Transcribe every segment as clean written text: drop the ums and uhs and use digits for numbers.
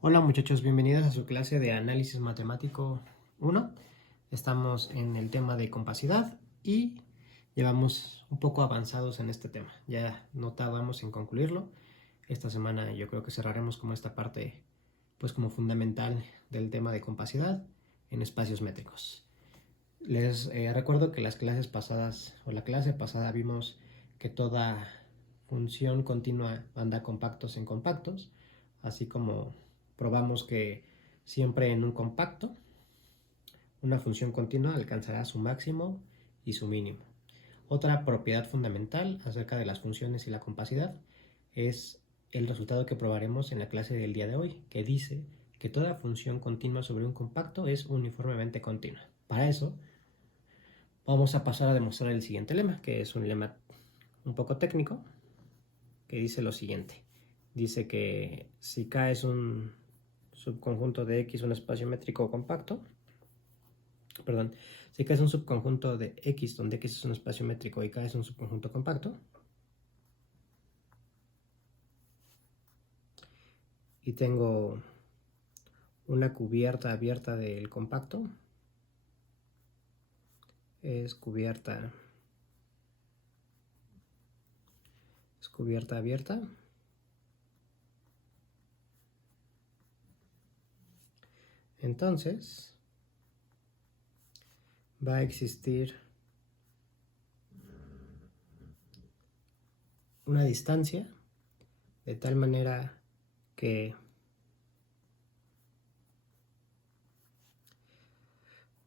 Hola muchachos, bienvenidos a su clase de análisis matemático 1. Estamos en el tema de compacidad y llevamos un poco avanzados en este tema. Ya no tardamos en concluirlo. Esta semana yo creo que cerraremos como esta parte, pues como fundamental del tema de compacidad en espacios métricos. Les recuerdo que las clases pasadas o la clase pasada vimos que toda función continua anda compactos en compactos, así como probamos que siempre en un compacto una función continua alcanzará su máximo y su mínimo. Otra propiedad fundamental acerca de las funciones y la compacidad es el resultado que probaremos en la clase del día de hoy, que dice que toda función continua sobre un compacto es uniformemente continua. Para eso vamos a pasar a demostrar el siguiente lema, que es un lema un poco técnico, que dice lo siguiente. Dice que si K es un subconjunto de X, un espacio métrico compacto, si K es un subconjunto de X, donde X es un espacio métrico y K es un subconjunto compacto, y tengo una cubierta abierta del compacto, es cubierta abierta, entonces va a existir una distancia de tal manera que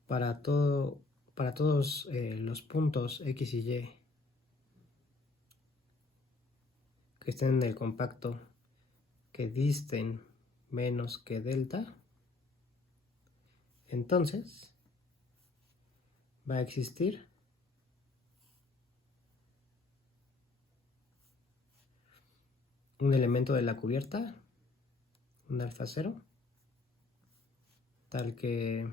para todos los puntos X y Y que estén en el compacto que disten menos que delta, entonces va a existir un elemento de la cubierta, un alfa 0, tal que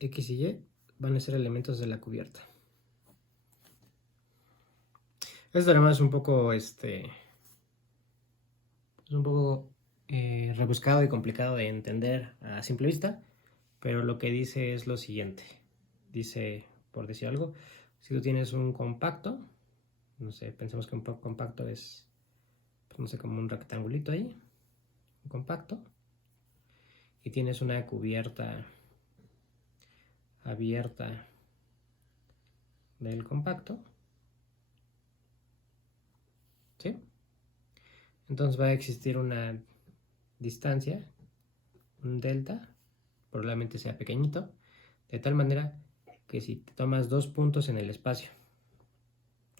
X y Y van a ser elementos de la cubierta. Este drama es un poco rebuscado y complicado de entender a simple vista, pero lo que dice es lo siguiente. Dice, por decir algo, si tú tienes un compacto, no sé, pensemos que un compacto es, pues no sé, como un rectangulito ahí, un compacto, y tienes una cubierta abierta del compacto, ¿sí? Entonces va a existir una distancia, un delta, probablemente sea pequeñito, de tal manera que si te tomas dos puntos en el espacio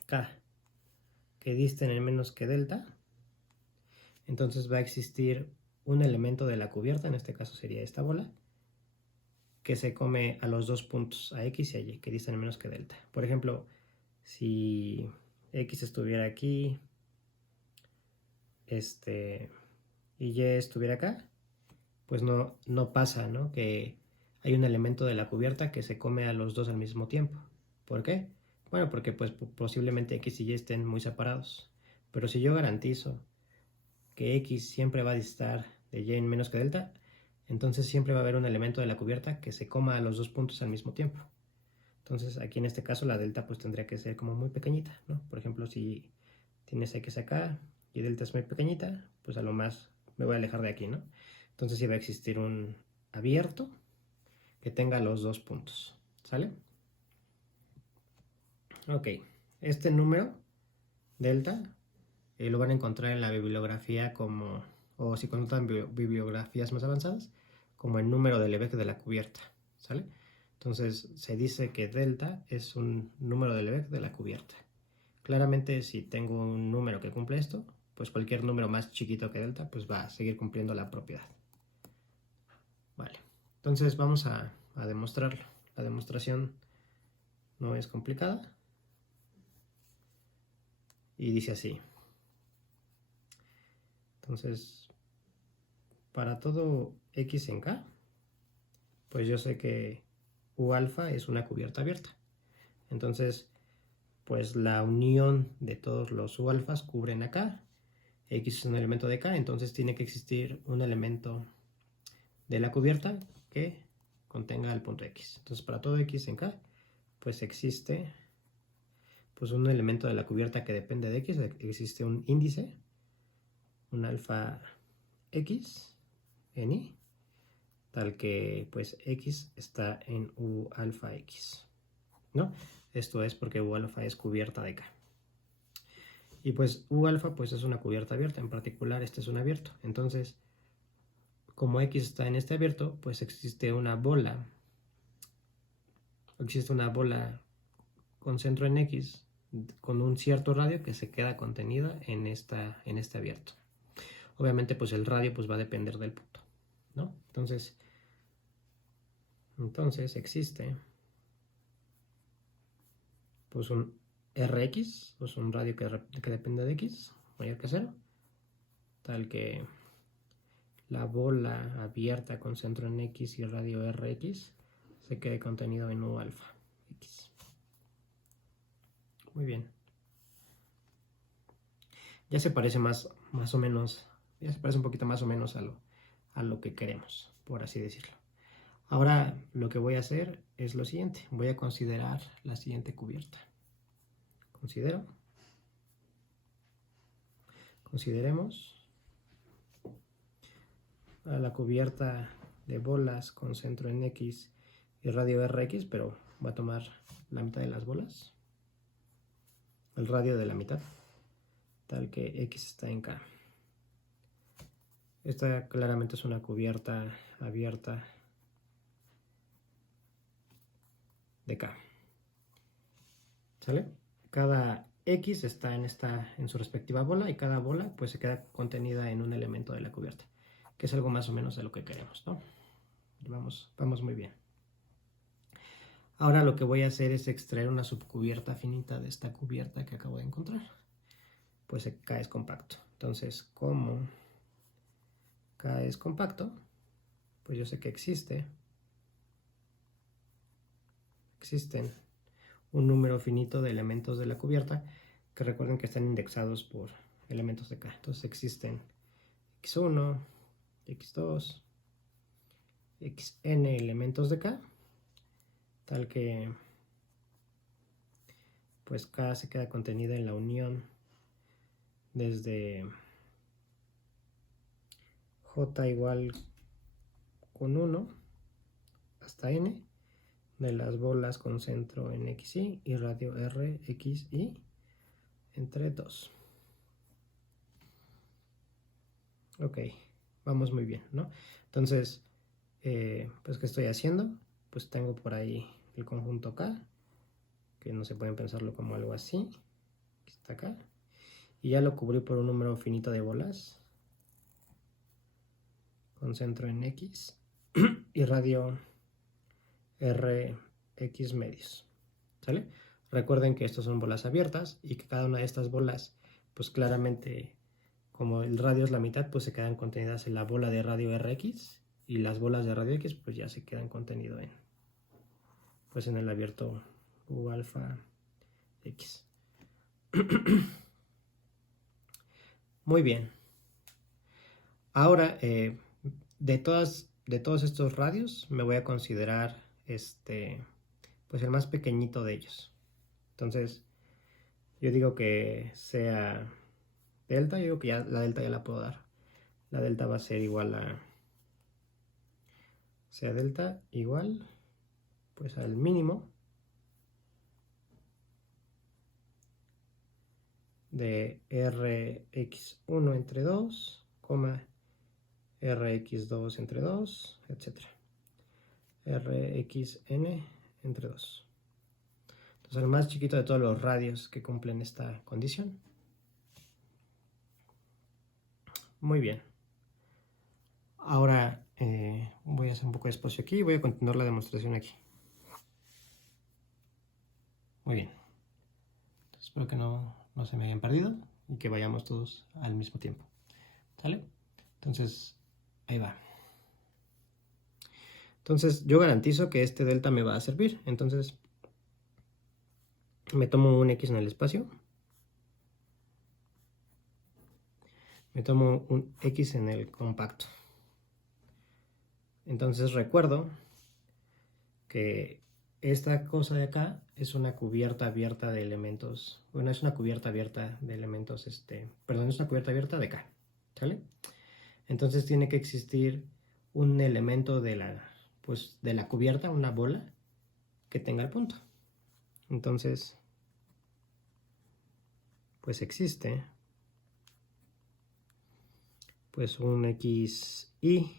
K que disten en menos que delta, entonces va a existir un elemento de la cubierta, en este caso sería esta bola, que se come a los dos puntos, a X y a Y, que distan en menos que delta. Por ejemplo, si X estuviera aquí, y Y estuviera acá, pues no pasa, ¿no? Que hay un elemento de la cubierta que se come a los dos al mismo tiempo. ¿Por qué? Bueno, porque pues posiblemente X y Y estén muy separados. Pero si yo garantizo que X siempre va a distar de Y en menos que delta, entonces siempre va a haber un elemento de la cubierta que se coma a los dos puntos al mismo tiempo. Entonces aquí en este caso la delta pues tendría que ser como muy pequeñita, ¿no? Por ejemplo, si tienes X acá y delta es muy pequeñita, pues a lo más me voy a alejar de aquí, ¿no? Entonces sí va a existir un abierto que tenga los dos puntos, ¿sale? Ok, este número, delta, lo van a encontrar en la bibliografía como, o si consultan bibliografías más avanzadas, como el número del Lebesgue de la cubierta, ¿sale? Entonces se dice que delta es un número del Lebesgue de la cubierta. Claramente si tengo un número que cumple esto, pues cualquier número más chiquito que delta pues va a seguir cumpliendo la propiedad. Vale, entonces vamos a demostrarlo. La demostración no es complicada y dice así. Entonces, para todo X en K, pues yo sé que U alfa es una cubierta abierta. Entonces, pues la unión de todos los U alfas cubren acá. X es un elemento de K, entonces tiene que existir un elemento de la cubierta que contenga el punto X. Entonces para todo X en K, pues existe pues un elemento de la cubierta que depende de X, existe un índice, un alfa X en Y, tal que pues X está en U alfa X, ¿no? Esto es porque U alfa es cubierta de K. Y pues U alfa pues es una cubierta abierta, en particular este es un abierto. Entonces, como X está en este abierto, pues existe una bola con centro en X con un cierto radio que se queda contenida en este abierto. Obviamente pues el radio pues va a depender del punto, ¿no? Entonces existe pues un Rx, pues un radio que depende de X mayor que 0, tal que la bola abierta con centro en X y radio Rx se quede contenido en U alfa X. Muy bien. Ya se parece más o menos, ya se parece un poquito más o menos a lo que queremos, por así decirlo. Ahora lo que voy a hacer es lo siguiente. Voy a considerar la siguiente cubierta. Consideremos a la cubierta de bolas con centro en X y radio Rx, pero va a tomar la mitad de las bolas, el radio de la mitad, tal que X está en K. Esta claramente es una cubierta abierta de K. ¿Sale? Cada X está en su respectiva bola y cada bola pues se queda contenida en un elemento de la cubierta, que es algo más o menos de lo que queremos, ¿no? Vamos muy bien. Ahora lo que voy a hacer es extraer una subcubierta finita de esta cubierta que acabo de encontrar. Pues K es compacto. Entonces, como K es compacto, pues yo sé que existen un número finito de elementos de la cubierta, que recuerden que están indexados por elementos de K. Entonces existen x1, x2, xn elementos de K, tal que pues K se queda contenida en la unión desde J igual con 1 hasta n de las bolas con centro en xy y radio r, x, y entre 2. Ok, vamos muy bien, ¿no? Entonces, pues ¿qué estoy haciendo? Pues tengo por ahí el conjunto K, que no se pueden pensarlo como algo así, que está acá, y ya lo cubrí por un número finito de bolas con centro en X y radio R, X medios, ¿sale? Recuerden que estos son bolas abiertas y que cada una de estas bolas, pues claramente, como el radio es la mitad, pues se quedan contenidas en la bola de radio Rx, y las bolas de radio X pues ya se quedan contenido en el abierto U alfa X. Muy bien. Ahora, de todos estos radios, me voy a considerar pues el más pequeñito de ellos. Entonces, yo digo que sea delta, yo digo que ya la delta ya la puedo dar. La delta va a ser igual a, sea delta igual, pues al mínimo de Rx1 entre 2, Rx2 entre 2, etc. Rxn entre 2. Entonces, el más chiquito de todos los radios que cumplen esta condición. Muy bien. Ahora voy a hacer un poco de espacio aquí y voy a continuar la demostración aquí. Muy bien. Entonces, espero que no se me hayan perdido y que vayamos todos al mismo tiempo. ¿Sale? Entonces, ahí va. Entonces, yo garantizo que este delta me va a servir. Entonces, me tomo un X en el espacio, me tomo un X en el compacto. Entonces recuerdo que esta cosa de acá es una cubierta abierta de elementos, bueno, es una cubierta abierta de elementos, perdón, es una cubierta abierta de acá, ¿sale? Entonces tiene que existir un elemento de la cubierta, una bola, que tenga el punto. Entonces, pues existe pues un XY,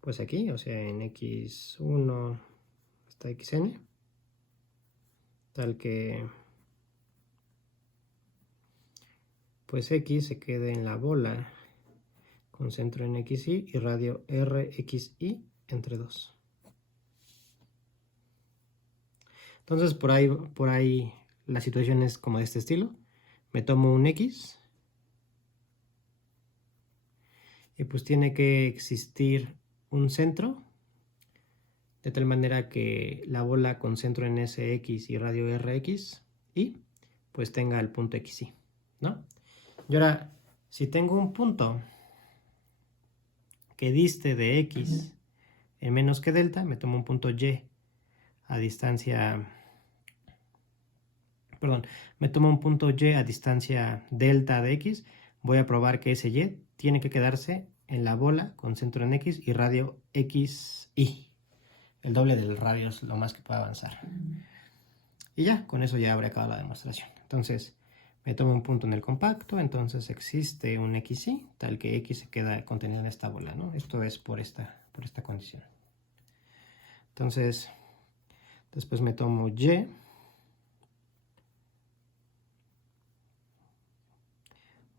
pues aquí, o sea, en X1 hasta XN, tal que pues X se quede en la bola con centro en XY y radio RXY entre 2. Entonces por ahí la situación es como de este estilo. Me tomo un X y pues tiene que existir un centro de tal manera que la bola con centro en SX y radio RX y pues tenga el punto XY, ¿no? Y ahora, si tengo un punto que diste de X en menos que delta, me tomo un punto Y a distancia, perdón, me tomo un punto Y a distancia delta de X, voy a probar que ese Y tiene que quedarse en la bola con centro en X y radio XY. El doble del radio es lo más que pueda avanzar. Y ya, con eso ya habré acabado la demostración. Entonces, me tomo un punto en el compacto, entonces existe un XY, tal que X se queda contenido en esta bola, ¿no? Esto es por esta condición. Entonces, después me tomo Y,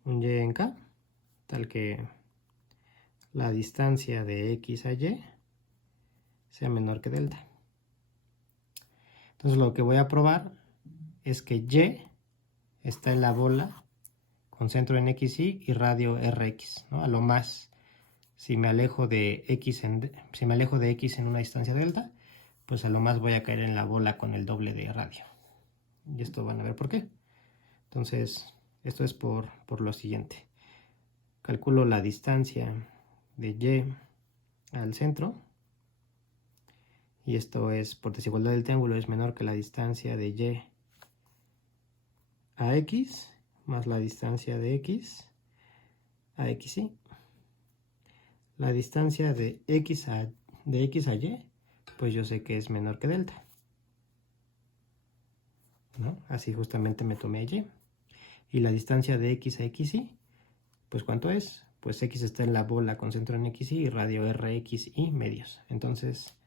un Y en K, tal que la distancia de X a Y sea menor que delta. Entonces lo que voy a probar es que Y está en la bola con centro en XY y radio RX, ¿no? A lo más, si me alejo de X en una distancia delta, pues a lo más voy a caer en la bola con el doble de radio. Y esto van a ver por qué. Entonces, esto es por lo siguiente. Calculo la distancia de Y al centro. Y esto es, por desigualdad del triángulo, es menor que la distancia de Y a X más la distancia de X a XY. La distancia de X a Y, pues yo sé que es menor que delta, ¿no? Así justamente me tomé Y. Y la distancia de X a XY, pues ¿cuánto es? Pues X está en la bola con centro en XY y radio RXY medios. Entonces,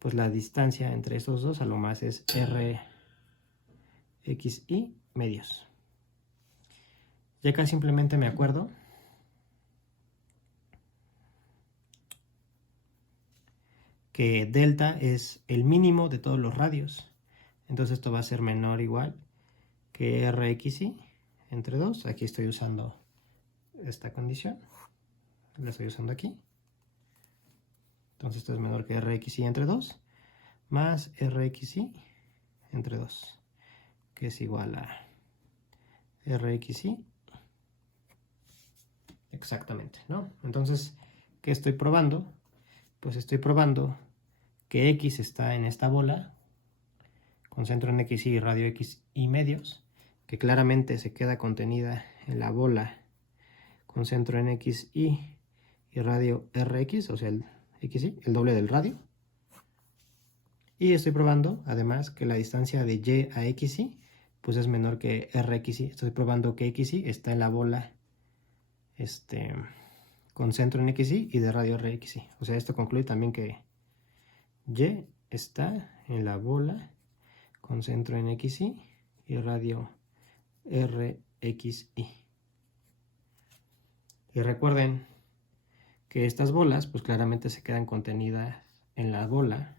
pues la distancia entre estos dos a lo más es RXY medios. Y acá simplemente me acuerdo que delta es el mínimo de todos los radios. Entonces esto va a ser menor o igual que RXY entre 2. Aquí estoy usando esta condición. La estoy usando aquí. Entonces esto es menor que RXY entre 2 más RXY entre 2, que es igual a RXY exactamente, ¿no? Entonces, ¿qué estoy probando? Pues estoy probando que X está en esta bola con centro en XY y radio XY medios, que claramente se queda contenida en la bola con centro en XY y radio RX, o sea, el XY, el doble del radio. Y estoy probando, además, que la distancia de Y a XY, pues es menor que RXY. Estoy probando que XY está en la bola con centro en XY y de radio RXY. O sea, esto concluye también que Y está en la bola con centro en XY y radio RXY. Y recuerden que estas bolas pues claramente se quedan contenidas en la bola.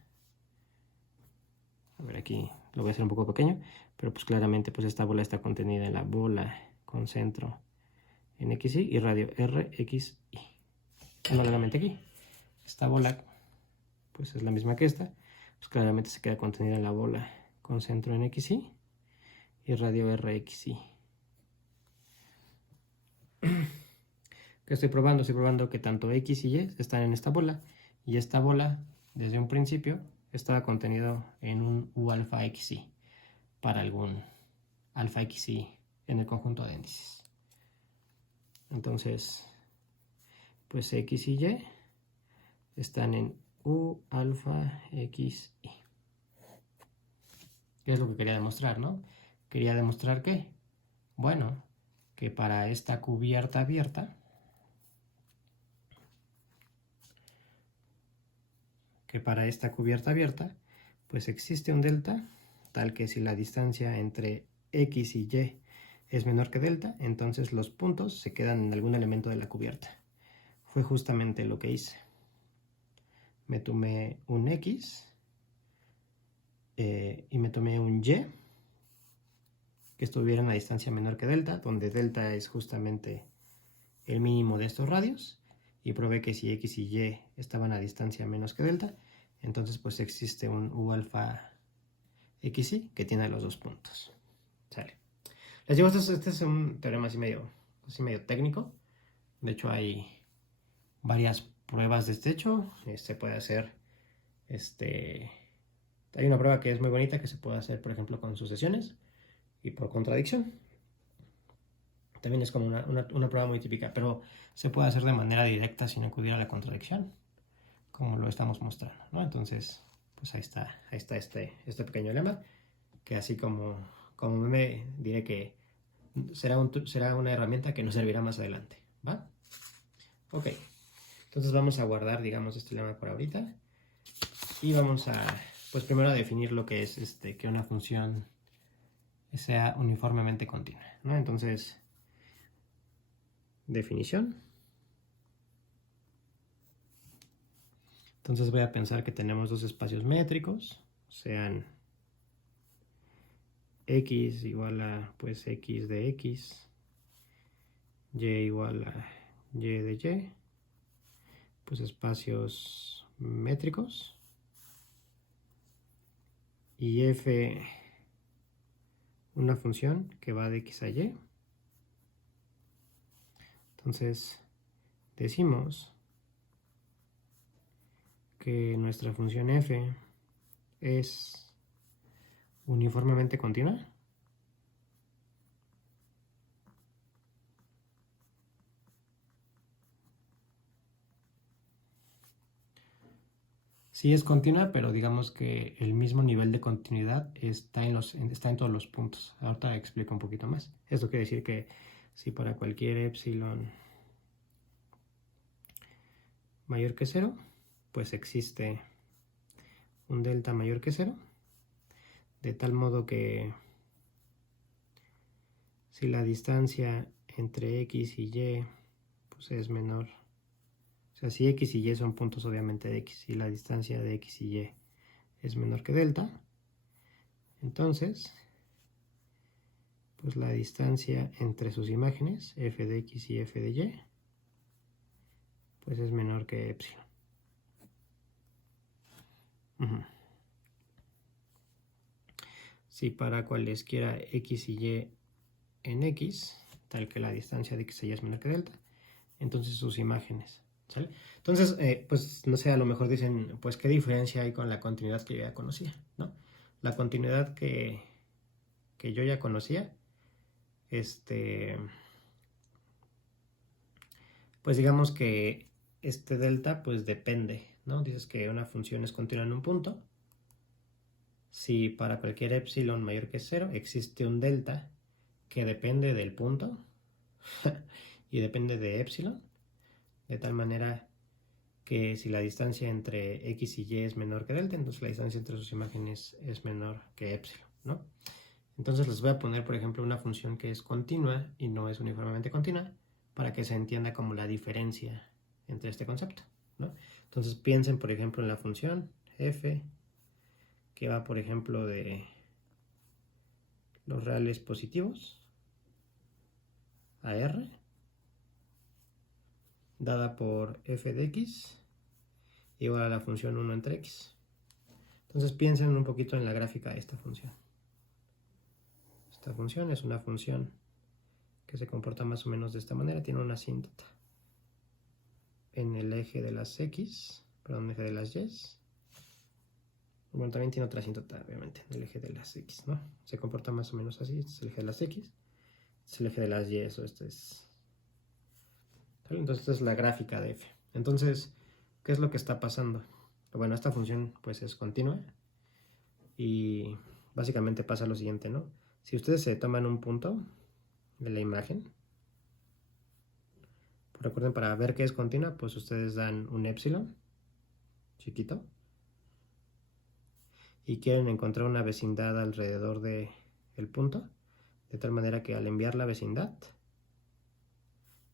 A ver, aquí lo voy a hacer un poco pequeño, pero pues claramente pues esta bola está contenida en la bola con centro en XY y radio RXY. Analógamente aquí, esta bola pues es la misma que esta, pues claramente se queda contenida en la bola con centro en XY y radio RXY. ¿Qué estoy probando? Estoy probando que tanto X y Y están en esta bola, y esta bola, desde un principio, estaba contenido en un U alfa XY para algún alfa XY en el conjunto de índices. Entonces, pues X y Y están en U alfa XY. ¿Qué es lo que quería demostrar, no? Quería demostrar que, bueno, que para esta cubierta abierta, pues existe un delta, tal que si la distancia entre X y Y es menor que delta, entonces los puntos se quedan en algún elemento de la cubierta. Fue justamente lo que hice. Me tomé un X y me tomé un Y que estuvieran a distancia menor que delta, donde delta es justamente el mínimo de estos radios, y probé que si X y Y estaban a distancia menos que delta, entonces pues existe un U alfa XY que tiene los dos puntos. Sale. Les digo, este es un teorema así medio técnico. De hecho hay varias pruebas de este hecho. Se puede hacer, hay una prueba que es muy bonita que se puede hacer, por ejemplo, con sucesiones y por contradicción. También es como una prueba muy típica, pero se puede hacer de manera directa sin acudir a la contradicción, como lo estamos mostrando, ¿no? Entonces, pues ahí está este pequeño lema, que así como me diré que será una herramienta que nos servirá más adelante, ¿va? Ok, entonces vamos a guardar, digamos, este lema por ahorita, y vamos a, pues primero a definir lo que es que una función sea uniformemente continua, ¿no? Entonces, definición. Entonces voy a pensar que tenemos dos espacios métricos, sean x igual a pues x de x, y igual a y de y, pues espacios métricos, y f una función que va de x a y. Entonces decimos que nuestra función f es uniformemente continua. Sí es continua, pero digamos que el mismo nivel de continuidad está en todos los puntos. Ahorita explico un poquito más. Esto quiere decir que si para cualquier epsilon mayor que 0, pues existe un delta mayor que 0, de tal modo que si la distancia entre x y y pues es menor, o sea, si x y y son puntos obviamente de x, y la distancia de x y y es menor que delta, entonces pues la distancia entre sus imágenes, f de x y f de y, pues es menor que epsilon. Si para cualesquiera x y y en x, tal que la distancia de x y y es menor que delta, entonces sus imágenes, ¿sale? Entonces, pues no sé, a lo mejor dicen, pues qué diferencia hay con la continuidad que yo ya conocía, ¿no? La continuidad que yo ya conocía, pues digamos que este delta pues depende, ¿no? Dices que una función es continua en un punto. Si para cualquier epsilon mayor que 0 existe un delta que depende del punto y depende de epsilon, de tal manera que si la distancia entre x y y es menor que delta, entonces la distancia entre sus imágenes es menor que epsilon, ¿no? Entonces les voy a poner, por ejemplo, una función que es continua y no es uniformemente continua, para que se entienda como la diferencia entre este concepto, ¿no? Entonces piensen, por ejemplo, en la función f, que va, por ejemplo, de los reales positivos a r, dada por f de x igual a la función 1 entre x. Entonces piensen un poquito en la gráfica de esta función. Esta función es una función que se comporta más o menos de esta manera, tiene una asíntota en el eje de las x, perdón, eje de las y. Bueno, también tiene otra asíntota, obviamente, en el eje de las x, ¿no? Se comporta más o menos así, este es el eje de las x, este es el eje de las y, o este es... ¿Vale? Entonces esta es la gráfica de f. Entonces, ¿qué es lo que está pasando? Bueno, esta función pues es continua y básicamente pasa lo siguiente, ¿no? Si ustedes se toman un punto de la imagen, pues recuerden, para ver que es continua, pues ustedes dan un épsilon chiquito y quieren encontrar una vecindad alrededor del punto, de tal manera que al enviar la vecindad,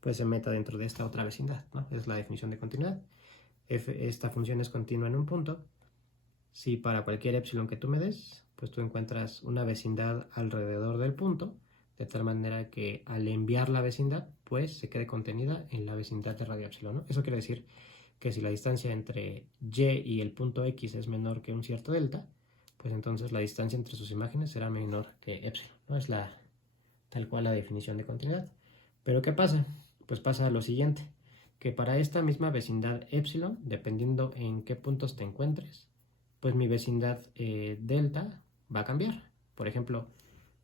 pues se meta dentro de esta otra vecindad, ¿no? Es la definición de continuidad. Esta función es continua en un punto. Si para cualquier épsilon que tú me des, pues tú encuentras una vecindad alrededor del punto, de tal manera que al enviar la vecindad, pues se quede contenida en la vecindad de radio épsilon, ¿no? Eso quiere decir que si la distancia entre y y el punto x es menor que un cierto delta, pues entonces la distancia entre sus imágenes será menor que épsilon, ¿no? Es tal cual la definición de continuidad. Pero ¿qué pasa? Pues pasa lo siguiente, que para esta misma vecindad épsilon, dependiendo en qué puntos te encuentres, pues mi vecindad delta va a cambiar. Por ejemplo,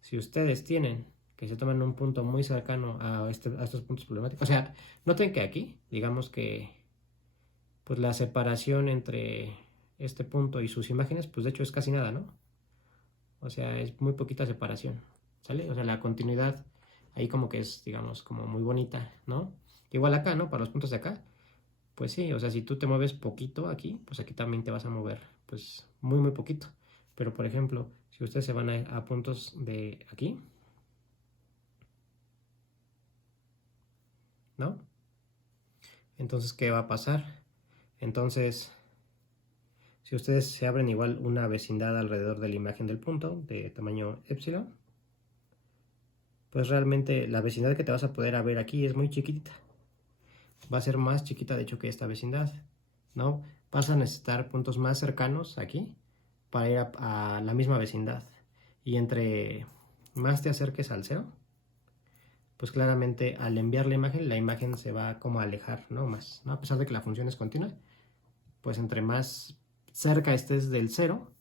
si ustedes tienen que se toman un punto muy cercano a estos puntos problemáticos, o sea, noten que aquí, digamos que pues la separación entre este punto y sus imágenes, pues de hecho es casi nada, ¿no? O sea, es muy poquita separación, ¿sale? O sea, la continuidad ahí como que es, digamos, como muy bonita, ¿no? Igual acá, ¿no? Para los puntos de acá, pues sí, o sea, si tú te mueves poquito aquí, pues aquí también te vas a mover, pues muy, muy poquito. Pero, por ejemplo, si ustedes se van a puntos de aquí, ¿no? Entonces, ¿qué va a pasar? Entonces, si ustedes se abren igual una vecindad alrededor de la imagen del punto de tamaño epsilon, pues realmente la vecindad que te vas a poder ver aquí es muy chiquitita. Va a ser más chiquita, de hecho, que esta vecindad, ¿no? Vas a necesitar puntos más cercanos aquí para ir a la misma vecindad. Y entre más te acerques al cero, pues claramente al enviar la imagen se va como a alejar, ¿no? Más, ¿no? A pesar de que la función es continua, pues entre más cerca estés del cero,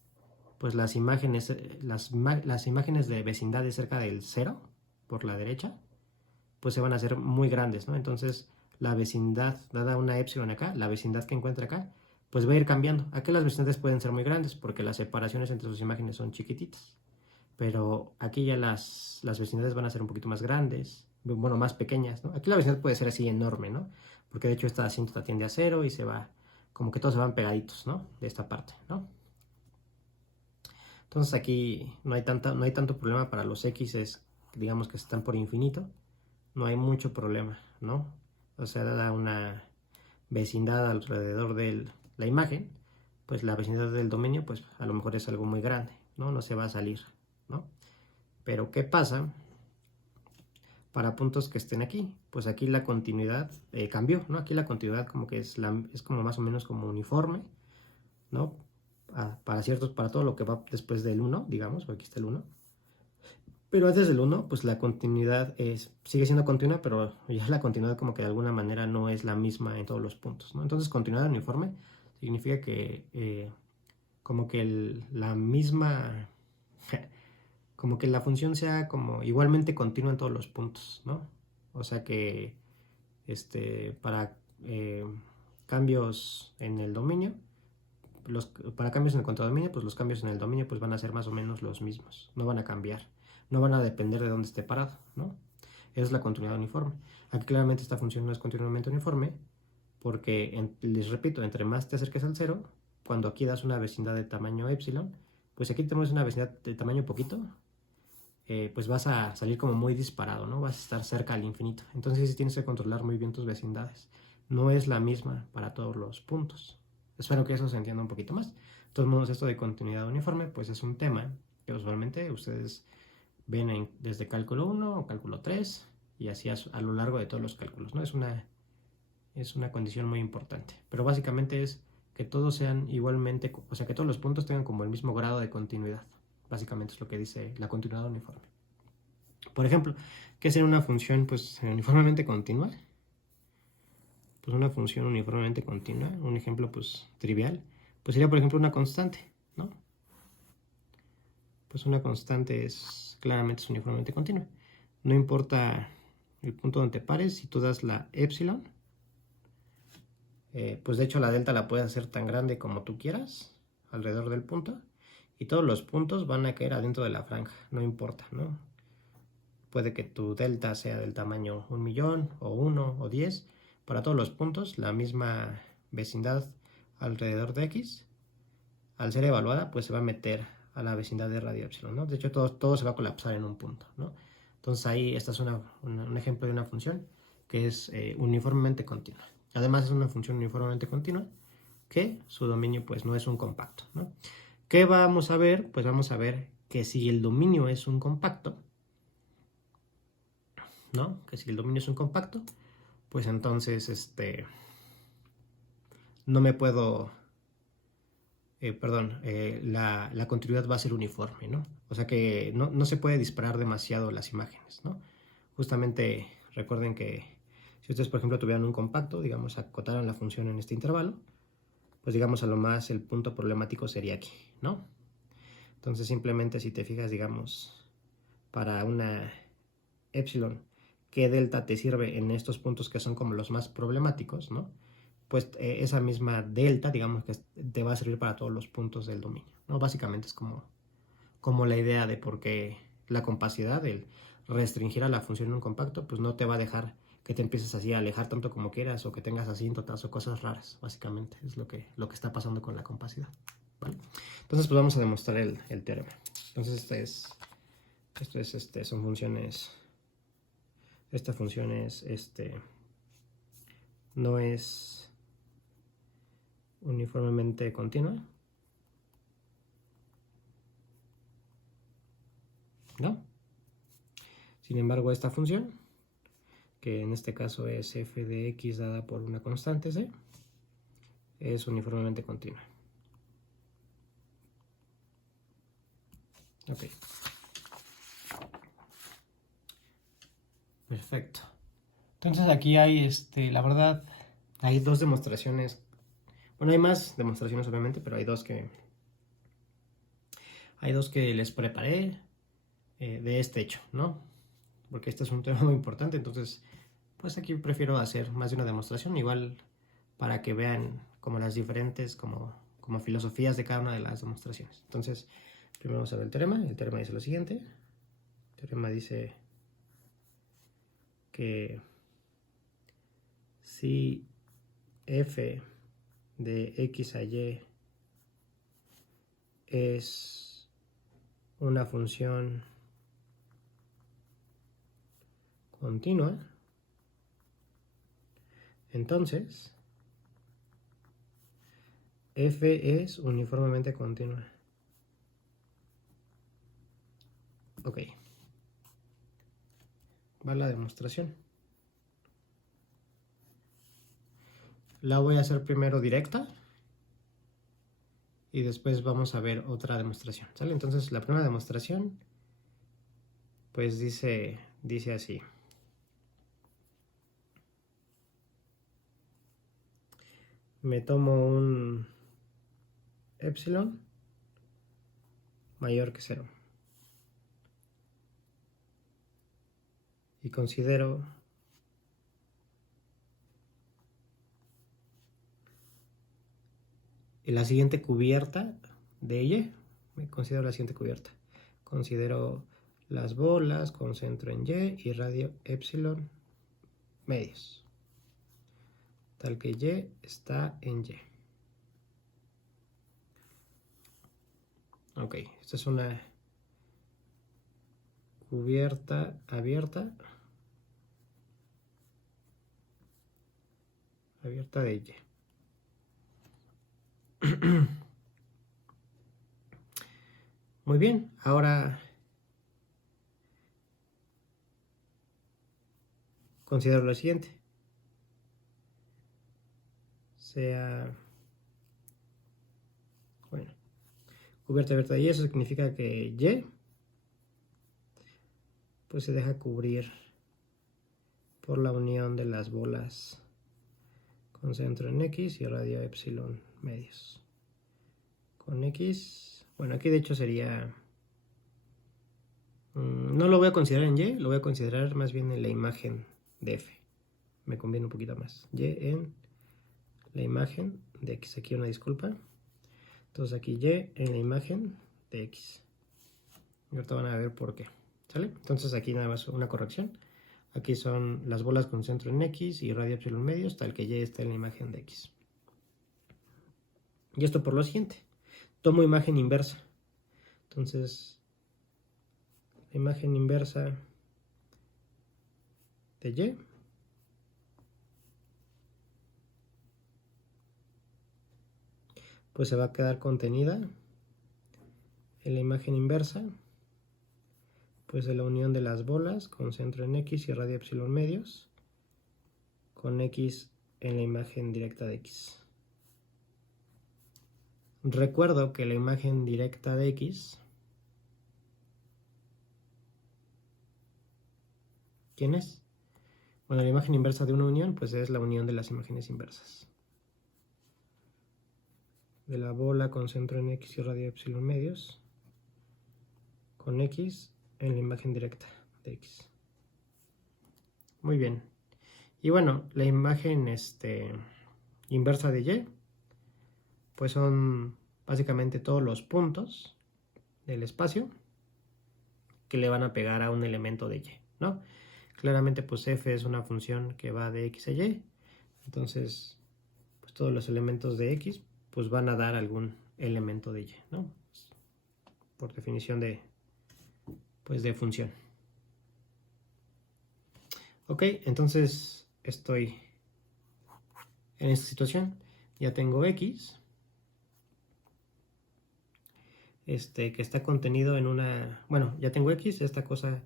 pues las imágenes de vecindades cerca del cero, por la derecha, pues se van a hacer muy grandes, ¿no? Entonces la vecindad, dada una épsilon acá, la vecindad que encuentra acá, pues va a ir cambiando. Aquí las vecindades pueden ser muy grandes porque las separaciones entre sus imágenes son chiquititas. Pero aquí ya las vecindades van a ser un poquito más grandes, bueno, más pequeñas, ¿no? Aquí la vecindad puede ser así enorme, ¿no? Porque de hecho esta asíntota tiende a cero y se va, como que todos se van pegaditos, ¿no? De esta parte, ¿no? Entonces aquí no hay tanto problema para los x, digamos que están por infinito, no hay mucho problema, ¿no? O sea, dada una vecindad alrededor de la imagen, pues la vecindad del dominio, pues a lo mejor es algo muy grande, ¿no? No se va a salir, ¿no? Pero ¿qué pasa para puntos que estén aquí? Pues aquí la continuidad cambió, ¿no? Aquí la continuidad como que es como más o menos como uniforme, ¿no? Para todo lo que va después del 1, digamos, aquí está el 1. Pero antes del 1, pues la continuidad sigue siendo continua, pero ya la continuidad como que de alguna manera no es la misma en todos los puntos, ¿no? Entonces continuidad uniforme significa que como que la misma, como que la función sea como igualmente continua en todos los puntos, ¿no? O sea que para cambios en el dominio, para cambios en el contradominio, pues los cambios en el dominio pues van a ser más o menos los mismos, no van a cambiar, no van a depender de dónde esté parado, ¿no? Esa es la continuidad uniforme. Aquí claramente esta función no es continuamente uniforme, porque, les repito, entre más te acerques al cero, cuando aquí das una vecindad de tamaño epsilon, pues aquí tenemos una vecindad de tamaño poquito, pues vas a salir como muy disparado, ¿no? Vas a estar cerca al infinito. Entonces sí tienes que controlar muy bien tus vecindades. No es la misma para todos los puntos. Espero que eso se entienda un poquito más. De todos modos, esto de continuidad uniforme, pues es un tema que usualmente ustedes ven desde cálculo 1 o cálculo 3 y así a lo largo de todos los cálculos, ¿no? Es una condición muy importante. Pero básicamente es que todos sean igualmente, o sea, que todos los puntos tengan como el mismo grado de continuidad. Básicamente es lo que dice la continuidad uniforme. Por ejemplo, ¿qué sería una función pues uniformemente continua? Pues una función uniformemente continua, un ejemplo pues trivial, pues sería por ejemplo una constante, ¿no? Pues una constante claramente es uniformemente continua. No importa el punto donde te pares, si tú das la epsilon, pues de hecho la delta la puedes hacer tan grande como tú quieras alrededor del punto y todos los puntos van a caer adentro de la franja, no importa, ¿no? Puede que tu delta sea del tamaño 1.000.000 o 1 o 10, para todos los puntos la misma vecindad alrededor de x, al ser evaluada pues se va a meter a la vecindad de radio epsilon, ¿no? De hecho todo se va a colapsar en un punto, ¿no? Entonces ahí esta es un ejemplo de una función que es uniformemente continua. Además es una función uniformemente continua que su dominio pues no es un compacto, ¿no? ¿Qué vamos a ver? Pues vamos a ver que si el dominio es un compacto, ¿no? Que si el dominio es un compacto, pues entonces no me puedo, la continuidad va a ser uniforme, ¿no? O sea que no se puede disparar demasiado las imágenes, ¿no? Justamente recuerden que si ustedes, por ejemplo, tuvieran un compacto, digamos, acotaran la función en este intervalo, pues digamos a lo más el punto problemático sería aquí, ¿no? Entonces simplemente si te fijas, digamos, para una epsilon, ¿qué delta te sirve en estos puntos que son como los más problemáticos, ¿no? Pues esa misma delta, digamos que te va a servir para todos los puntos del dominio, ¿no? Básicamente es como la idea de por qué la compacidad, el restringir a la función en un compacto, pues no te va a dejar que te empieces así a alejar tanto como quieras o que tengas asíntotas o cosas raras, básicamente es lo que está pasando con la compacidad, ¿vale? Entonces pues vamos a demostrar el teorema. Entonces son funciones, esta función es, no es uniformemente continua, ¿no? Sin embargo, esta función, que en este caso es f de x dada por una constante c, es uniformemente continua. Ok. Perfecto. Entonces aquí hay, la verdad, hay dos demostraciones. Bueno, hay más demostraciones obviamente, pero hay dos que les preparé de este hecho, ¿no? Porque este es un tema muy importante, entonces, pues aquí prefiero hacer más de una demostración, igual para que vean como las diferentes, como filosofías de cada una de las demostraciones. Entonces, primero vamos a ver el teorema. El teorema dice lo siguiente. El teorema dice que si f de x a y es una función continua, entonces f es uniformemente continua. Ok. Va la demostración. La voy a hacer primero directa y después vamos a ver otra demostración, ¿sale? Entonces la primera demostración pues dice así. Me tomo un epsilon mayor que 0 y considero la siguiente cubierta de Y. Me considero la siguiente cubierta. Considero las bolas con centro en Y y radio epsilon medios, tal que Y está en Y. Ok, esta es una cubierta abierta de Y. Muy bien, ahora considero lo siguiente. Sea cubierta abierta de Y, eso significa que Y pues se deja cubrir por la unión de las bolas con centro en X y radio epsilon medios. Con X, bueno, aquí de hecho sería, no lo voy a considerar en Y, lo voy a considerar más bien en la imagen de F. Me conviene un poquito más. Y en la imagen de X, aquí una disculpa. Entonces aquí Y en la imagen de X. Y ahorita van a ver por qué. ¿Sale? Entonces aquí nada más una corrección. Aquí son las bolas con centro en X y radio epsilon medios, tal que Y está en la imagen de X. Y esto por lo siguiente. Tomo imagen inversa. Entonces, la imagen inversa de Y pues se va a quedar contenida en la imagen inversa pues de la unión de las bolas con centro en X y radio epsilon medios con X en la imagen directa de X. Recuerdo que la imagen directa de X, ¿quién es? Bueno, la imagen inversa de una unión pues es la unión de las imágenes inversas. De la bola con centro en X y radio epsilon medios con X en la imagen directa de X. Muy bien. Y bueno, la imagen inversa de Y pues son básicamente todos los puntos del espacio que le van a pegar a un elemento de Y, ¿no? Claramente pues F es una función que va de X a Y, entonces pues todos los elementos de X pues van a dar algún elemento de Y, ¿no? Por definición de función. Ok, entonces estoy en esta situación, ya tengo X, que está contenido en una, bueno, ya tengo X, esta cosa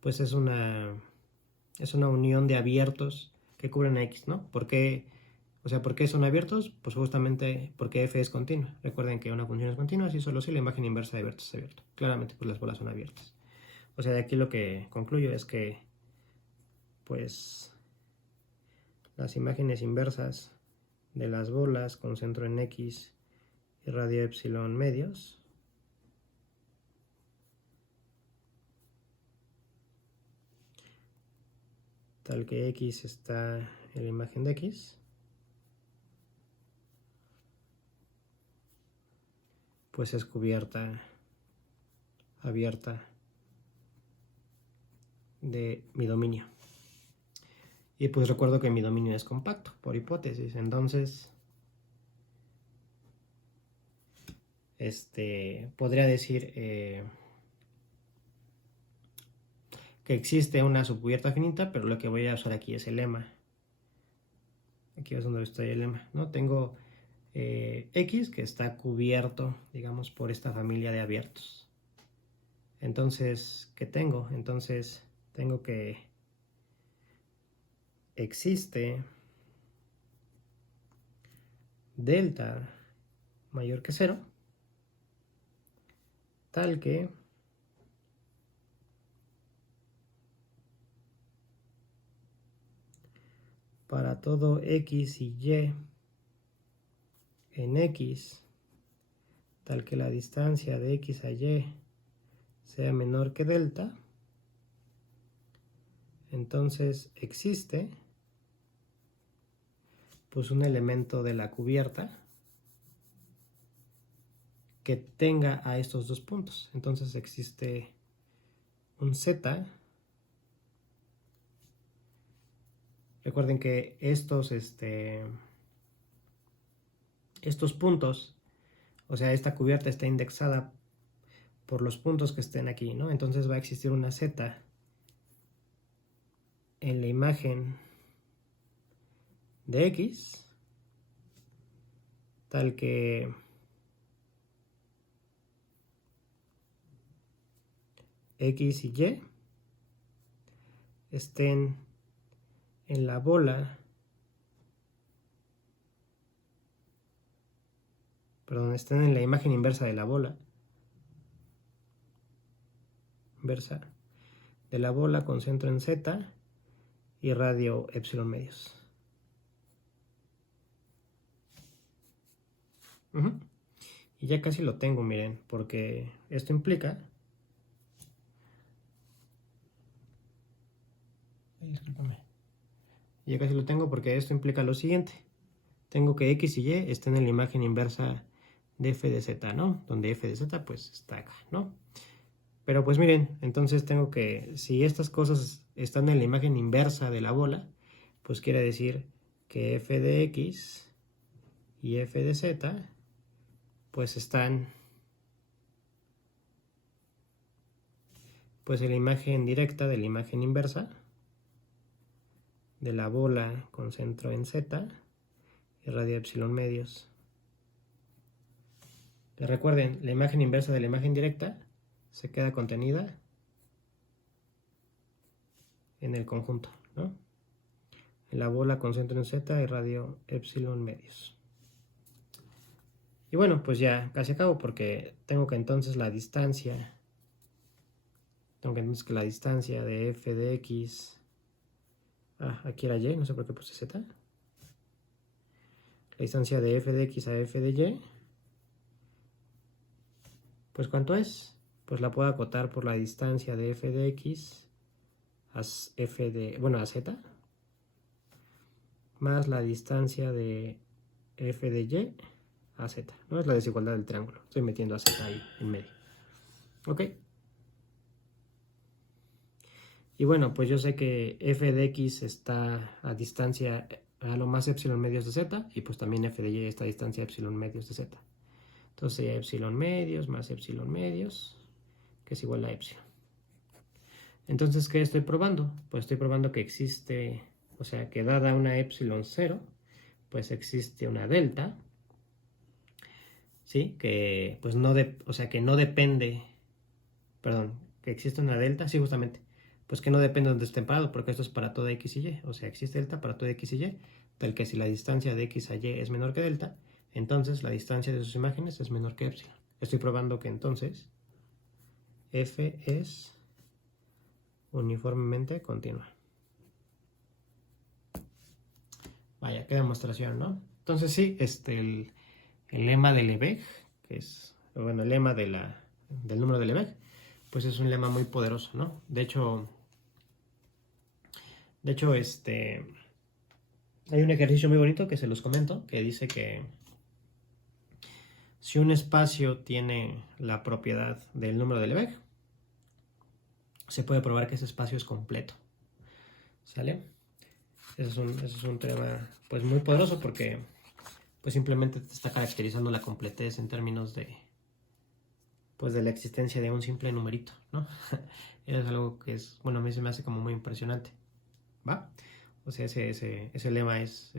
pues es una unión de abiertos que cubren a X, ¿no? ¿Por qué son abiertos? Pues justamente porque F es continua. Recuerden que una función es continua, así solo si la imagen inversa de abierto es abierto. Claramente pues las bolas son abiertas. O sea, de aquí lo que concluyo es que pues las imágenes inversas de las bolas con centro en X y radio epsilon medios tal que X está en la imagen de X, pues es cubierta abierta de mi dominio. Y pues recuerdo que mi dominio es compacto, por hipótesis. Entonces, podría decir que existe una subcubierta finita, pero lo que voy a usar aquí es el lema. Aquí es donde está el lema, ¿no? Tengo X que está cubierto, digamos, por esta familia de abiertos. Entonces, ¿qué tengo? Entonces, tengo que existe delta mayor que 0, tal que para todo X y Y en X, tal que la distancia de X a Y sea menor que delta, entonces existe pues un elemento de la cubierta que tenga a estos dos puntos. Entonces existe un Z. Recuerden que estos puntos, o sea, esta cubierta está indexada por los puntos que estén aquí, ¿no? Entonces va a existir una Z en la imagen de X, tal que X y Y estén en la bola, estén en la imagen inversa de la bola, inversa de la bola con centro en Z y radio epsilon medios. Y ya casi lo tengo, miren, porque esto implica... Discúlpame. Ya casi lo tengo porque esto implica lo siguiente. Tengo que X y Y estén en la imagen inversa de f de z, ¿no? Donde f de z pues está acá, ¿no? Pero pues miren, entonces tengo que, si estas cosas están en la imagen inversa de la bola, pues quiere decir que f de x y f de z pues están pues en la imagen directa de la imagen inversa de la bola con centro en z y radio epsilon medios. Recuerden, la imagen inversa de la imagen directa se queda contenida en el conjunto, ¿no? En la bola con centro en z y radio epsilon medios. Y bueno, pues ya casi acabo porque tengo que entonces la distancia, la distancia de f de x, aquí era y, no sé por qué puse z, la distancia de f de x a f de y, pues ¿cuánto es? Pues la puedo acotar por la distancia de f de x a z, más la distancia de f de y a z, ¿no? Es la desigualdad del triángulo, estoy metiendo a z ahí en medio. Ok. Y bueno, pues yo sé que f de x está a distancia a lo más epsilon medios de z, y pues también f de y está a distancia epsilon medios de z. Entonces sería epsilon medios más epsilon medios, que es igual a epsilon. Entonces, ¿qué estoy probando? Pues estoy probando que existe, o sea, que dada una epsilon 0, pues existe una delta, ¿sí? Que pues no, que no depende, perdón, que existe una delta, sí, justamente, pues que no depende de donde esté parado, porque esto es para toda x y y, o sea, existe delta para toda x y y, tal que si la distancia de x a y es menor que delta, entonces la distancia de sus imágenes es menor que epsilon. Estoy probando que entonces f es uniformemente continua. Vaya, qué demostración, ¿no? Entonces sí, el lema de Lebesgue, que es, bueno, el lema del número de Lebesgue, pues es un lema muy poderoso, ¿no? De hecho, hay un ejercicio muy bonito que se los comento, que dice que si un espacio tiene la propiedad del número de Lebesgue, se puede probar que ese espacio es completo. ¿Sale? Ese es un tema pues muy poderoso porque pues simplemente te está caracterizando la completez en términos de pues de la existencia de un simple numerito, ¿no? Es algo que es, bueno, a mí se me hace como muy impresionante, ¿va? O sea, ese lema es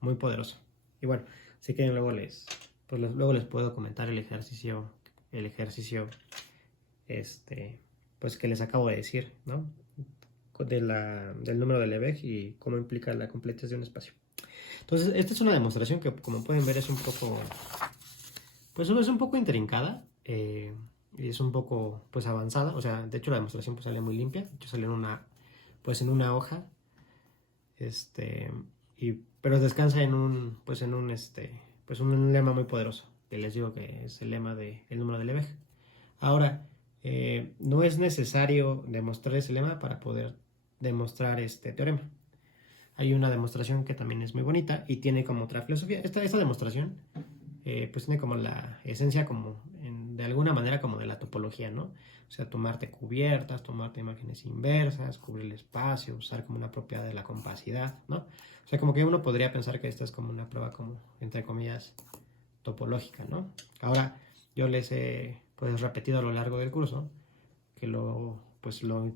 muy poderoso. Y bueno, si quieren luego luego les puedo comentar el ejercicio pues que les acabo de decir, ¿no? Del número de Lebesgue y cómo implica la completez de un espacio. Entonces, esta es una demostración que, como pueden ver, es un poco, pues es un poco intrincada, y es un poco, pues, avanzada. O sea, de hecho la demostración pues sale muy limpia. De hecho sale en una hoja, pero descansa en un lema muy poderoso, que les digo que es el lema del número de Lebesgue. Ahora, no es necesario demostrar ese lema para poder demostrar este teorema. Hay una demostración que también es muy bonita y tiene como otra filosofía. Esta demostración pues tiene como la esencia de alguna manera como de la topología, ¿no? O sea, tomarte cubiertas, tomarte imágenes inversas, cubrir el espacio, usar como una propiedad de la compacidad, ¿no? O sea, como que uno podría pensar que esta es como una prueba como, entre comillas, topológica, ¿no? Ahora, yo les he pues repetido a lo largo del curso que lo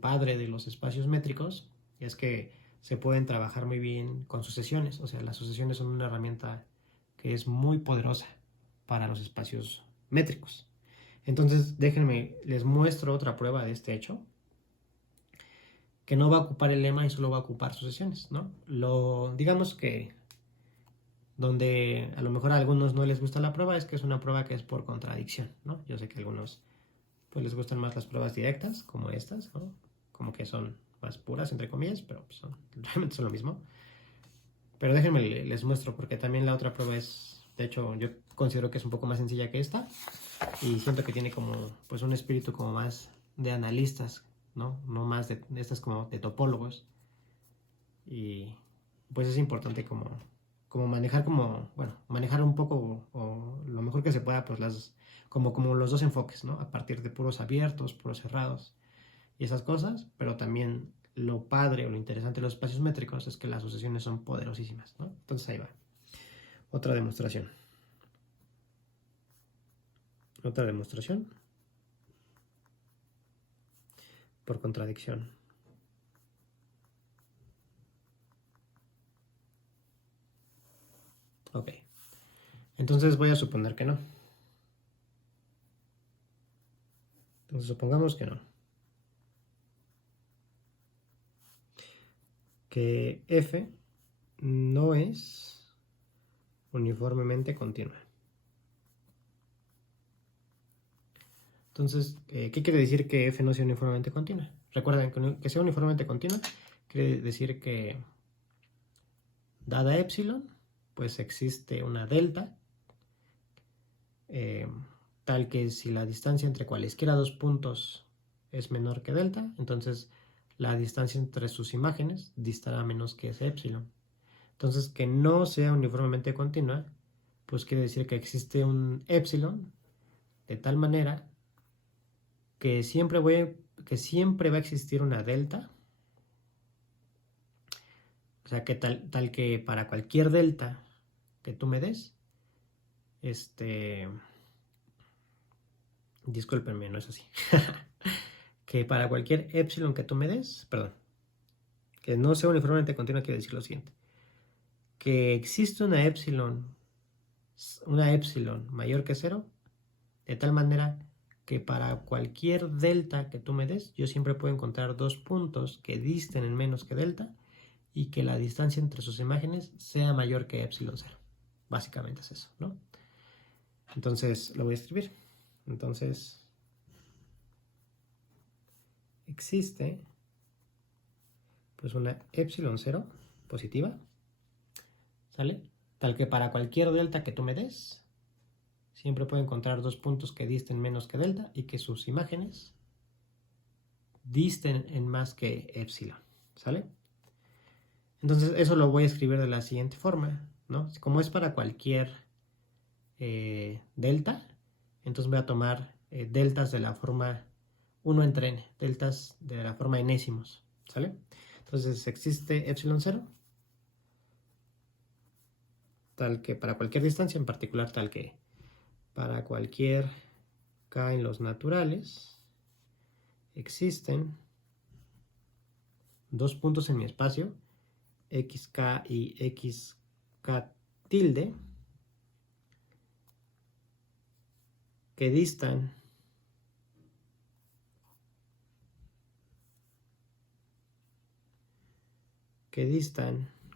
padre de los espacios métricos es que se pueden trabajar muy bien con sucesiones. O sea, las sucesiones son una herramienta que es muy poderosa para los espacios métricos. Entonces, déjenme, les muestro otra prueba de este hecho, que no va a ocupar el lema y solo va a ocupar sucesiones, ¿no? Digamos que donde a lo mejor a algunos no les gusta la prueba es que es una prueba que es por contradicción, ¿no? Yo sé que algunos pues les gustan más las pruebas directas, como estas, ¿no? Como que son más puras, entre comillas, pero pues realmente son lo mismo. Pero déjenme les muestro, porque también la otra prueba es, de hecho, yo considero que es un poco más sencilla que esta, y siento que tiene como, pues un espíritu como más de analistas, ¿no? No más de estas como de topólogos. Y pues es importante como manejar manejar un poco o lo mejor que se pueda, pues como los dos enfoques, ¿no? A partir de puros abiertos, puros cerrados y esas cosas, pero también lo padre o lo interesante de los espacios métricos es que las sucesiones son poderosísimas, ¿no? Entonces ahí va. Otra demostración. Otra demostración por contradicción. Ok. Entonces voy a suponer que no. Entonces supongamos que no. Que F no es uniformemente continua. Entonces, ¿qué quiere decir que F no sea uniformemente continua? Recuerden que sea uniformemente continua quiere decir que dada epsilon, pues existe una delta, tal que si la distancia entre cualesquiera dos puntos es menor que delta, entonces la distancia entre sus imágenes distará menos que ese epsilon. Entonces, que no sea uniformemente continua, pues quiere decir que existe un epsilon de tal manera que siempre va a existir una delta. O sea, que tal que para cualquier delta que tú me des, discúlpenme, no es así. Que para cualquier epsilon que tú me des, perdón, que no sea uniformemente continua, quiere decir lo siguiente. Que existe una epsilon mayor que 0, de tal manera que para cualquier delta que tú me des, yo siempre puedo encontrar dos puntos que disten en menos que delta y que la distancia entre sus imágenes sea mayor que epsilon 0. Básicamente es eso, ¿no? Entonces lo voy a escribir. Entonces existe pues una epsilon 0 positiva, ¿sale? Tal que para cualquier delta que tú me des, siempre puedo encontrar dos puntos que disten menos que delta y que sus imágenes disten en más que epsilon, ¿sale? Entonces eso lo voy a escribir de la siguiente forma, ¿no? Como es para cualquier delta, entonces voy a tomar deltas de la forma 1 entre n, deltas de la forma enésimos, ¿sale? Entonces existe epsilon 0, tal que para cualquier distancia, en particular tal que para cualquier k en los naturales, existen dos puntos en mi espacio, xk y xk tilde, que distan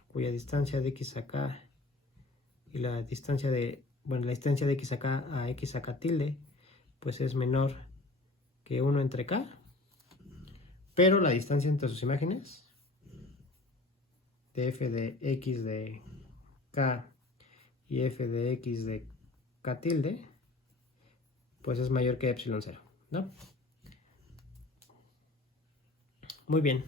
cuya distancia de x a k y la distancia de x a k a x a k tilde pues es menor que 1 entre k, pero la distancia entre sus imágenes de f de x de k y f de x de k tilde pues es mayor que epsilon 0, ¿no? Muy bien.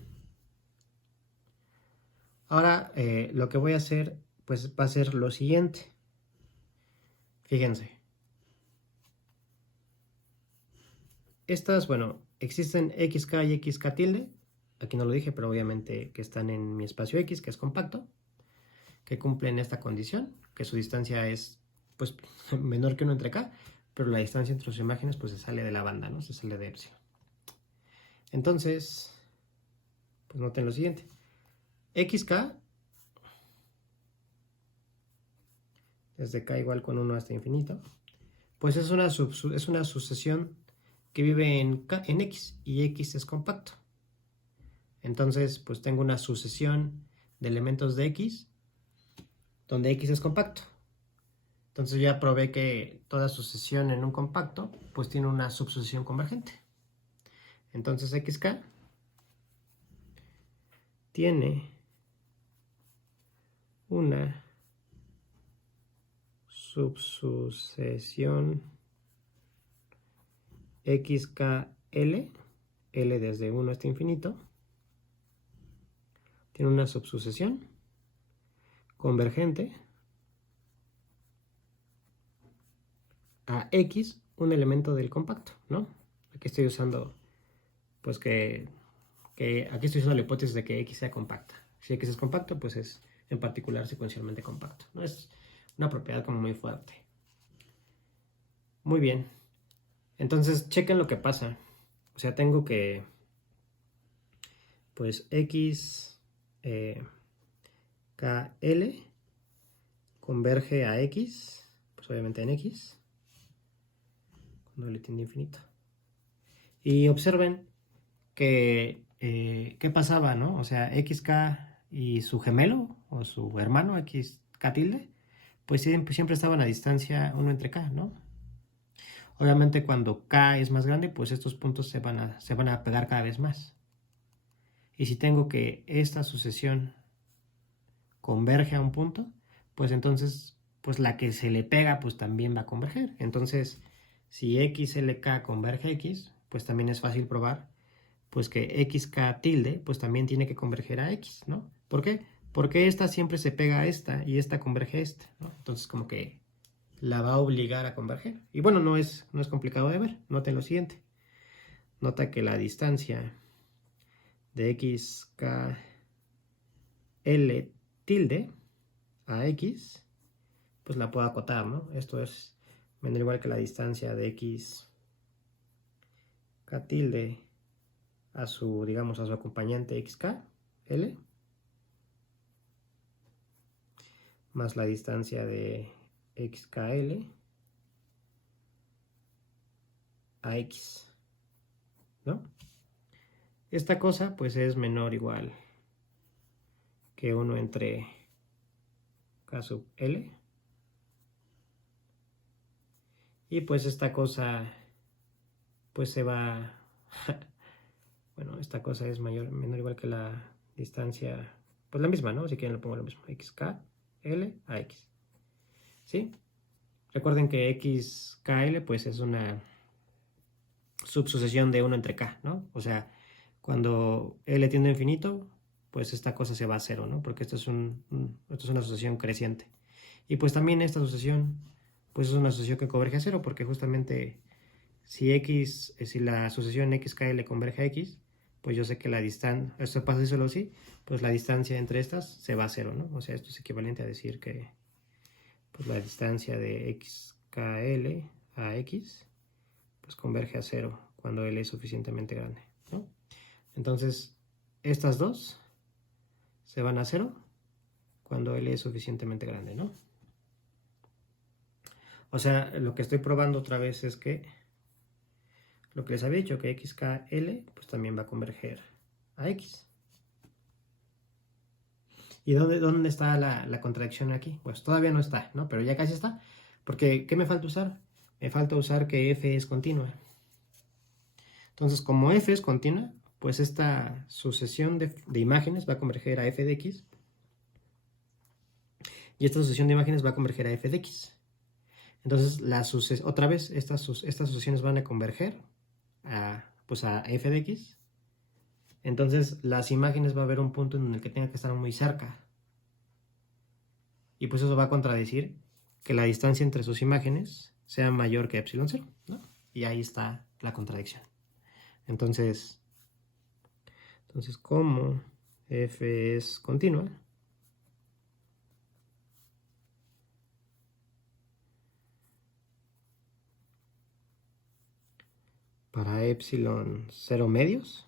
Ahora lo que voy a hacer pues va a ser lo siguiente. Fíjense. Estas, bueno, existen xk y xk tilde. Aquí no lo dije, pero obviamente que están en mi espacio X, que es compacto, que cumplen esta condición, que su distancia es pues menor que 1 entre k, pero la distancia entre sus imágenes pues se sale de la banda, ¿no? Se sale de epsilon. Entonces, pues noten lo siguiente. xk, desde k igual con 1 hasta infinito, pues es una sucesión que vive en x, y x es compacto. Entonces, pues tengo una sucesión de elementos de x, donde x es compacto. Entonces ya probé que toda sucesión en un compacto, pues tiene una subsucesión convergente. Entonces xk tiene una subsucesión xkl, L desde 1 hasta infinito, tiene una subsucesión convergente a X, un elemento del compacto, ¿no? Aquí estoy usando, pues que aquí estoy usando la hipótesis de que X sea compacta. Si X es compacto, pues es en particular secuencialmente compacto, ¿no? Es una propiedad como muy fuerte. Muy bien. Entonces, chequen lo que pasa. O sea, tengo que, pues, X, KL converge a X, pues obviamente en X, cuando L tiende a infinito. Y observen que, ¿qué pasaba, no? O sea, XK y su gemelo, o su hermano, XK tilde, pues siempre estaban a distancia 1 entre K, ¿no? Obviamente cuando K es más grande, pues estos puntos se van a pegar cada vez más. Y si tengo que esta sucesión converge a un punto, pues entonces, pues la que se le pega, pues también va a converger. Entonces, si XLK converge a X, pues también es fácil probar, pues que XK tilde, pues también tiene que converger a X, ¿no? ¿Por qué? Porque esta siempre se pega a esta y esta converge a esta, ¿no? Entonces, como que la va a obligar a converger. Y bueno, no es complicado de ver. Noten lo siguiente. Nota que la distancia de XKL tilde a X, pues la puedo acotar, ¿no? Esto es menor o igual que la distancia de XK tilde a su, digamos, a su acompañante XKL, más la distancia de XKL a X, ¿no? Esta cosa pues es menor o igual que 1 entre K sub L. Y pues esta cosa pues se va, bueno, esta cosa es menor o igual que la distancia, pues la misma, ¿no? Si quieren le pongo lo mismo, XKL a X, ¿sí? Recuerden que XKL pues es una subsucesión de 1 entre K, ¿no? O sea, cuando L tiende a infinito, pues esta cosa se va a cero, ¿no? Porque esto es una sucesión creciente. Y pues también esta sucesión, pues es una sucesión que converge a cero, porque justamente si la sucesión XKL converge a X, pues yo sé que la distancia, esto pasa solo así, pues la distancia entre estas se va a cero, ¿no? O sea, esto es equivalente a decir que pues la distancia de XKL a X pues converge a cero cuando L es suficientemente grande, ¿no? Entonces, estas dos se van a cero cuando L es suficientemente grande, ¿no? O sea, lo que estoy probando otra vez es que lo que les había dicho, que XKL pues también va a converger a X. ¿Y dónde está la contradicción aquí? Pues todavía no está, ¿no? Pero ya casi está. Porque, ¿qué me falta usar? Me falta usar que F es continua. Entonces, como F es continua, pues esta sucesión de imágenes va a converger a F de X. Y esta sucesión de imágenes va a converger a F de X. Entonces, otra vez, estas sucesiones van a converger pues a F de X. Entonces, las imágenes va a haber un punto en el que tenga que estar muy cerca. Y pues eso va a contradecir que la distancia entre sus imágenes sea mayor que epsilon 0, ¿no? Y ahí está la contradicción. Entonces como F es continua, para epsilon 0 medios,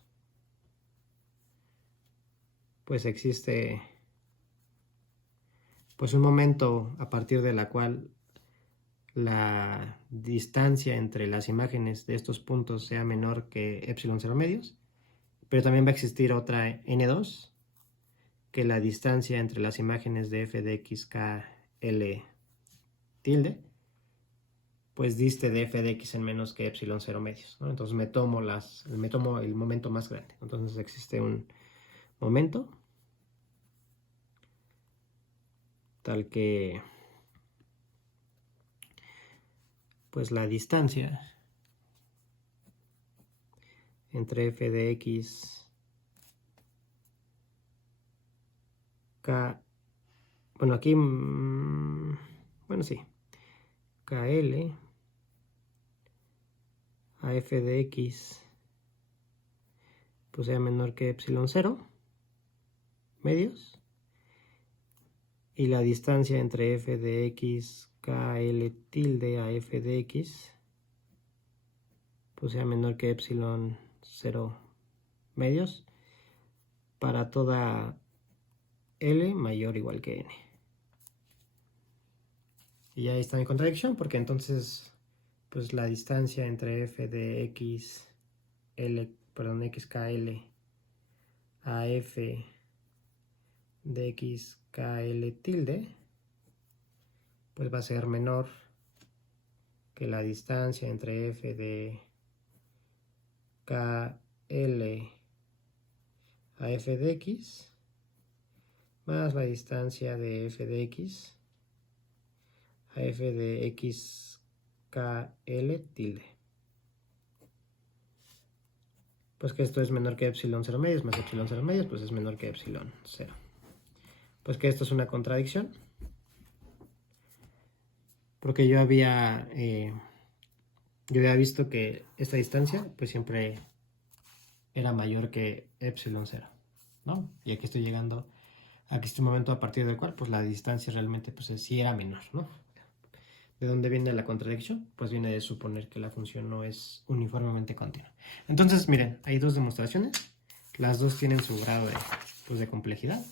pues existe pues un momento a partir de la cual la distancia entre las imágenes de estos puntos sea menor que epsilon 0 medios, pero también va a existir otra n2, que la distancia entre las imágenes de f de x k l tilde pues diste de f de x en menos que epsilon 0 medios, ¿no? Entonces me tomo el momento más grande. Entonces existe un momento tal que pues la distancia entre f de x k, bueno aquí, bueno sí, kl a f de x pues sea menor que epsilon 0 medios, y la distancia entre f de x kl tilde a f de x pues sea menor que epsilon 0 medios para toda L mayor o igual que N. Y ahí está mi contradicción, porque entonces pues la distancia entre f de x xkl a f de x kl tilde pues va a ser menor que la distancia entre f de kl a f de x más la distancia de f de x a f de x kl tilde. Pues que esto es menor que epsilon 0 medios más epsilon 0 medios, pues es menor que epsilon 0. Pues que esto es una contradicción, porque yo había visto que esta distancia pues siempre era mayor que epsilon 0, ¿no? Y aquí estoy llegando a este momento a partir del cual pues la distancia realmente pues sí era menor, ¿no? ¿De dónde viene la contradicción? Pues viene de suponer que la función no es uniformemente continua. Entonces, miren, hay dos demostraciones. Las dos tienen su grado de complejidad.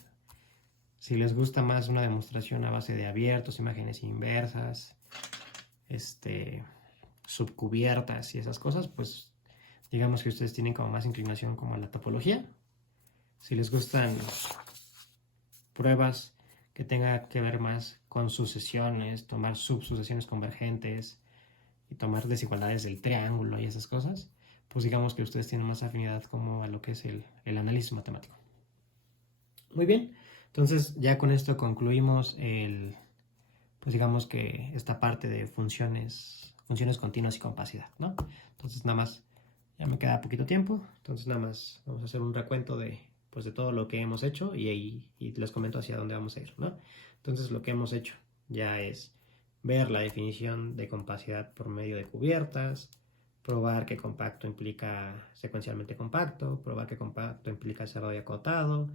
Si les gusta más una demostración a base de abiertos, imágenes inversas, subcubiertas y esas cosas, pues digamos que ustedes tienen como más inclinación como a la topología. Si les gustan pruebas que tengan que ver más con sucesiones, tomar subsucesiones convergentes y tomar desigualdades del triángulo y esas cosas, pues digamos que ustedes tienen más afinidad como a lo que es el análisis matemático. Muy bien, entonces ya con esto concluimos pues digamos que esta parte de funciones continuas y compacidad, ¿no? Entonces nada más, ya me queda poquito tiempo, entonces nada más vamos a hacer un recuento de todo lo que hemos hecho y les comento hacia dónde vamos a ir, ¿no? Entonces lo que hemos hecho ya es ver la definición de compacidad por medio de cubiertas, probar que compacto implica secuencialmente compacto, probar que compacto implica cerrado y acotado,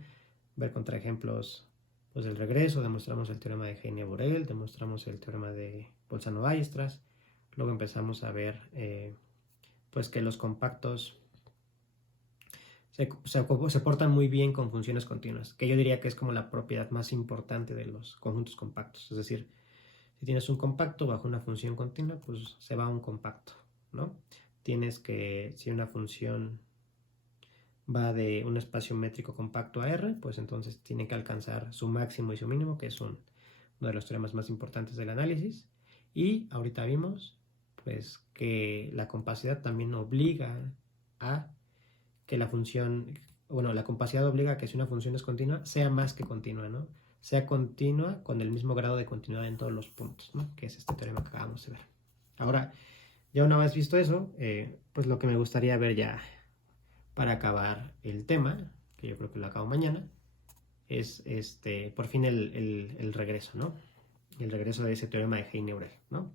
ver contraejemplos pues del regreso, demostramos el teorema de Heine-Borel, demostramos el teorema de Bolzano-Weierstrass, luego empezamos a ver pues que los compactos se portan muy bien con funciones continuas, que yo diría que es como la propiedad más importante de los conjuntos compactos. Es decir, si tienes un compacto bajo una función continua, pues se va a un compacto, ¿no? Tienes que, si una función va de un espacio métrico compacto a R, pues entonces tiene que alcanzar su máximo y su mínimo, que es uno de los teoremas más importantes del análisis. Y ahorita vimos pues que la compacidad también obliga a que la función, bueno, la compacidad obliga a que si una función es continua, sea más que continua, ¿no? Sea continua con el mismo grado de continuidad en todos los puntos, ¿no? Que es este teorema que acabamos de ver. Ahora, ya una vez visto eso, pues lo que me gustaría ver ya para acabar el tema, que yo creo que lo acabo mañana, es por fin el regreso, ¿no? El regreso de ese teorema de Heine-Borel, ¿no?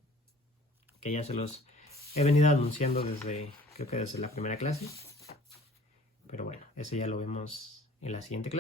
Que ya se los he venido anunciando creo que desde la primera clase. Pero bueno, ese ya lo vemos en la siguiente clase.